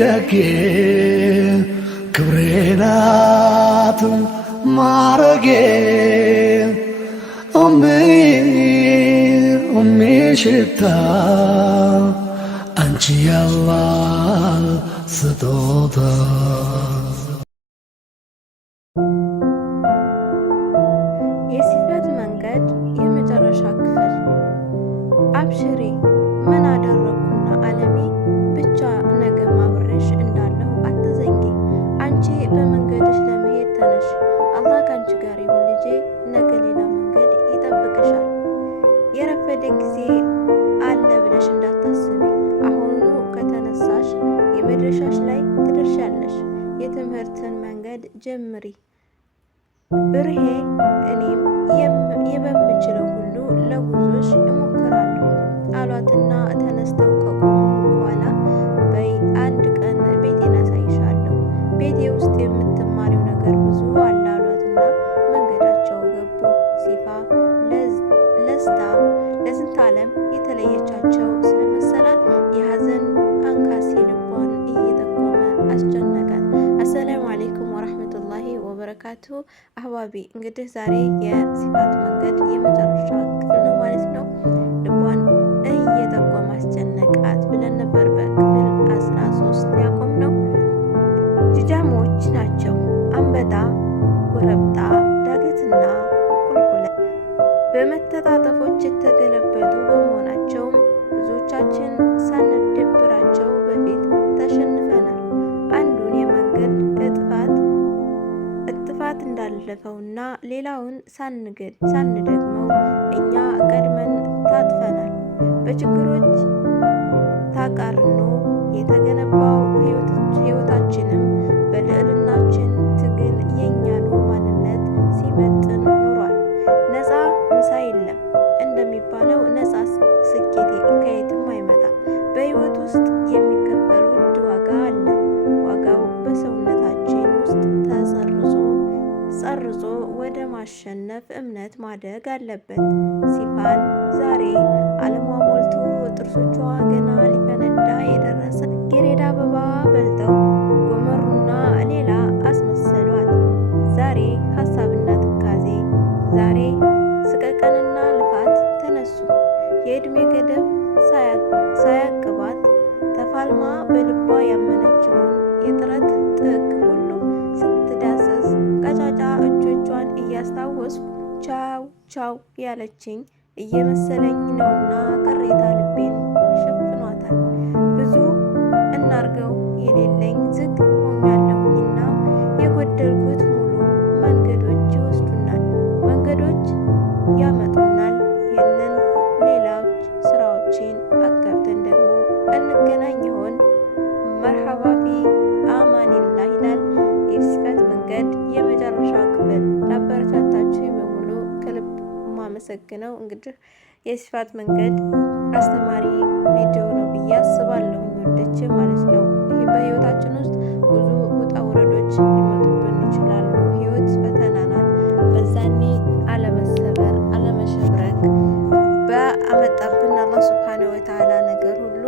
ደጌ ክብሬናት ማረጌ ሽታ አንቺ ያላህ ስጦታ የሲፈት መንገድ የመጨረሻ ክፍል። አብሽሬ ምን አደረኩና ዓለሜ ብቻ ነገም አብሬሽ እንዳለሁ አትዘንጊ። አንቺ በመንገድሽ ለመሄድ ተነሽ። አላህ ካንቺ ጋር ይሁን ልጄ። ነገ ሌላ መንገድ ይጠብቅሻል። የረፈደ ጊዜ አለ ብለሽ እንዳታስቢ። አሁኑ ከተነሳሽ የመድረሻሽ ላይ ትደርሻለሽ። የትምህርትን መንገድ ጀምሪ ብርሄ። እኔም የበምችለው ሁሉ ለጉዞሽ እሞክራለሁ አሏትና ተነስተው ከቆሙ በኋላ በይ አንድ ቀን ቤቴን አሳይሻለሁ። ቤቴ ውስጥ የምትማሪው ነገር ብዙ አለ አሏትና መንገዳቸው ገቡ። ሲፋ ለስታ ለስንት ዓለም የተለየቻቸው ስለመሰላት የሀዘን አንካሴ ልቧን እየጠቆመ አስጨነቃት። አሰላሙ አለይኩም ወራህመቱላሂ ወበረካቱ። አህባቢ እንግዲህ ዛሬ የሲፋት መንገድ የመጨረሻ ክፍል ነው ማለት ነው። ልቧን እየጠቆመ አስጨነቃት ብለን ነበር በክፍል 13 ያቆም ነው። ጅጃሞች ናቸው። አንበጣ፣ ጎረብጣ፣ ዳገትና ቁልቁለት በመተጣጠፎች የተገለበጡ በመሆናቸውም ብዙዎቻችን ሳንደብራቸው በፊት ተሸንፈናል። አንዱን የመንገድ እጥፋት እንዳለፈውና ሌላውን ሳንደግመው እኛ ቀድመን ታጥፈናል። በችግሮች ታቃርኖ የተገነባው ሕይወታችንም በልዕልናችን ትግል የእኛኑ ማንነት ሲመጥን ኑሯል። ነፃ ምሳ የለም እንደሚባለው ነፃ ስኬት ከየትም አይመጣም። በሕይወት ውስጥ የሚከፈል ውድ ዋጋ አለ። ዋጋው በሰውነታችን ውስጥ ጸርጾ ወደ ማሸነፍ እምነት ማደግ አለበት። ሲፋን ዛሬ ዓለሟ ሞልቶ ጥርሶቿ ገና ሊፈነዳ የደረሰ ጌሬዳ አበባ በልተው ጎመሩና ሌላ አስመሰሏት። ዛሬ ሀሳብና ትካዜ፣ ዛሬ ስቀቀንና ልፋት ተነሱ። የዕድሜ ገደብ ሳያቅባት ተፋልማ በልቧ ያመነችውን የጥረት ጥግ ሁሉ ስትዳሰስ ቀጫጫ እጆቿን እያስታወስኩ ቻው ቻው ያለችኝ እየመሰለኝ ነውና ቅሬታ ልቤን ሸፍኗታል። ብዙ እናርገው የሌለኝ ዝግ ሆኛለሁኝና የጎደልኩት ሙሉ መንገዶች ይወስዱናል፣ መንገዶች ያመጡናል። ይህንን ሌሎች ስራዎችን አጋብተን ደግሞ እንገናኝ ይሆን? መርሐባ ፊ አማኒላህ ይላል የሲፋት መንገድ የመጨረሻ ክፍል። ላበረታታችሁ በሙሉ ከልብ ማመሰግነው። እንግዲህ የሲፋት መንገድ አስተማሪ ቪዲዮ ነው ብዬ አስባለሁ ወደች ማለት ነው። ይህ በህይወታችን ውስጥ ብዙ ውጣ ውረዶች ሊመጡብን ይችላሉ። ህይወት ፈተና ናት። በዛኔ አለመሰበር፣ አለመሸብረክ በአመጣብን አላህ ሱብሓነሁ ወተዓላ ነገር ሁሉ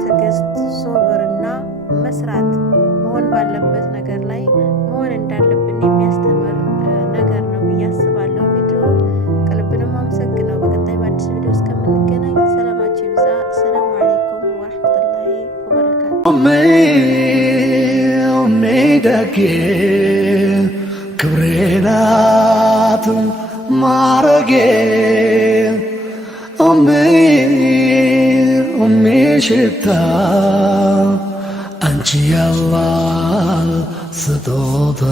ትዕግስት፣ ሶብርና መስራት መሆን ባለበት ነገር ላይ መሆን እንዳለብን የሚያስተምር ነገር ነው ብዬ አስባለሁ። ቪዲዮ ከልብንም አመሰግነው። በቀጣይ በአዲስ ቪዲዮ እስከምንገናኝ ሰላማችሁ ይብዛ። ሰላም አለይኩም ወራህመቱላሂ ወበረካቱ። ደጌ ክብሬናት ማረጌ ሽታ አንቺ ያላህ ስጦታ